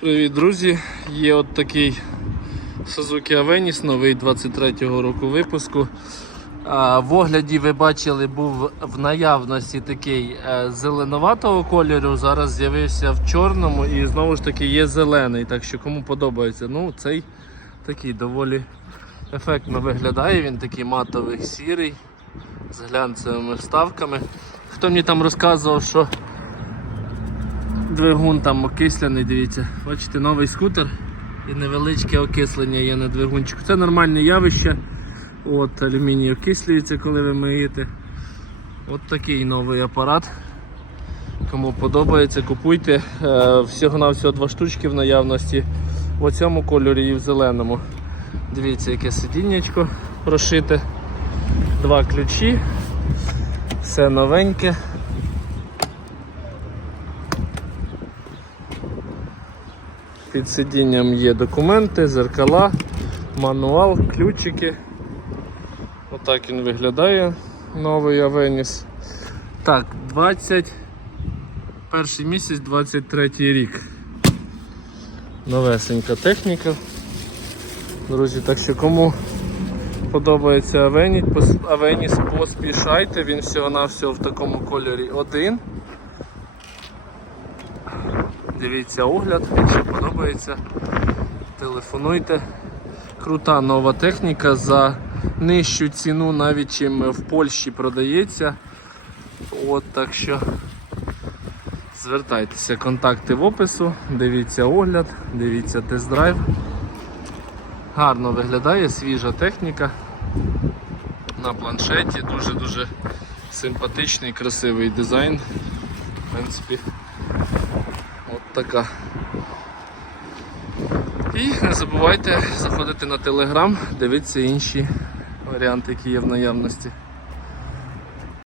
Привіт, друзі! Є от такий Suzuki Avensis, новий 23-го року випуску. В огляді ви бачили, був в наявності такий е, зеленуватого кольору. Зараз з'явився в чорному і знову ж таки є зелений. Так що кому подобається, ну цей такий доволі ефектно виглядає. Він такий матовий сірий з глянцевими вставками. Хто мені там розказував, що Двигун там окислений, дивіться. Бачите, новий скутер і невеличке окислення є на двигунчику. Це нормальне явище. От, Алюміній окислюється, коли ви миєте. От такий новий апарат. Кому подобається, купуйте. Е, Всього-навсього два штучки в наявності. В цьому кольорі і в зеленому. Дивіться, яке сидіннячко прошите. Два ключі. Все новеньке. Під сидінням є документи, зеркала, мануал, ключики. Отак він виглядає, новий Авеніс. Так, 21 місяць, 23 рік. Новесенька техніка. Друзі, так що кому подобається Авеніс поспішайте, він всього-навсього в такому кольорі один. Дивіться огляд, якщо подобається, телефонуйте. Крута нова техніка за нижчу ціну, навіть чим в Польщі продається. От так що звертайтеся, контакти в опису, дивіться огляд, дивіться тест-драйв. Гарно виглядає, свіжа техніка на планшеті, дуже-дуже симпатичний, красивий дизайн. В принципі, От така. І не забувайте заходити на телеграм, дивитися інші варіанти, які є в наявності.